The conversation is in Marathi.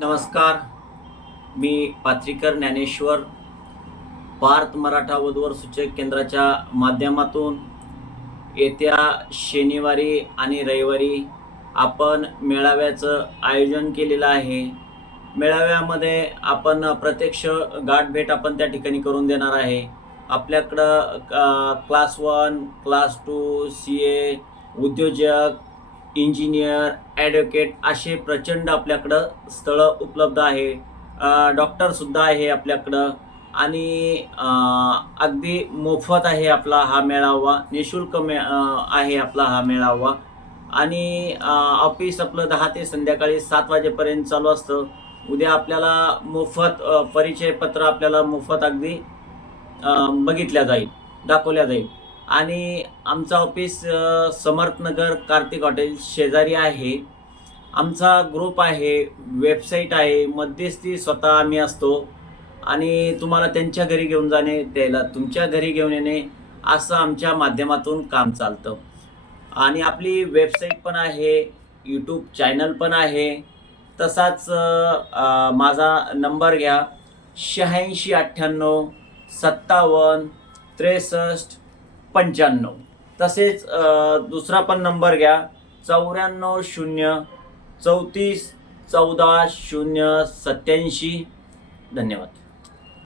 नमस्कार. मी पात्रीकर ज्ञानेश्वर भारत मराठा वधूवर सूचक केंद्राच्या माध्यमातून येत्या शनिवारी आणि रविवारी आपण मेळाव्याचं आयोजन केलेलं आहे. मेळाव्यामध्ये आपण प्रत्यक्ष गाठभेट आपण त्या ठिकाणी करून देणार आहे. आपल्याकडं क्लास 1, क्लास 2, CA, उद्योजक, इंजिनियर, ॲडव्होकेट असे प्रचंड आपल्याकडं स्थळं उपलब्ध आहे. डॉक्टरसुद्धा आहे आपल्याकडं आणि अगदी मोफत आहे आपला हा मेळावा. निःशुल्क आहे आपला हा मेळावा आणि ऑफिस आपलं 10 ते संध्याकाळी 7 वाजेपर्यंत चालू असतं. उद्या आपल्याला मोफत परिचयपत्र आपल्याला मोफत अगदी बघितल्या जाईल, दाखवल्या जाईल आणि आमचं ऑफिस समर्थनगर कार्तिक हॉटेल शेजारी आहे. आमचा ग्रुप आहे, वेबसाईट आहे, मध्यस्थी स्वतः आम्ही असतो आणि तुम्हाला त्यांच्या घरी घेऊन जाणे, त्याला तुमच्या घरी घेऊन येणे असं आमच्या माध्यमातून काम चालतं. आणि आपली वेबसाईट पण आहे, यूट्यूब चॅनल पण आहे. तसाच माझा नंबर घ्या 8698 57 63 95. तसेच दुसरा पण नंबर घ्या 94 0 34 14 0 87. धन्यवाद.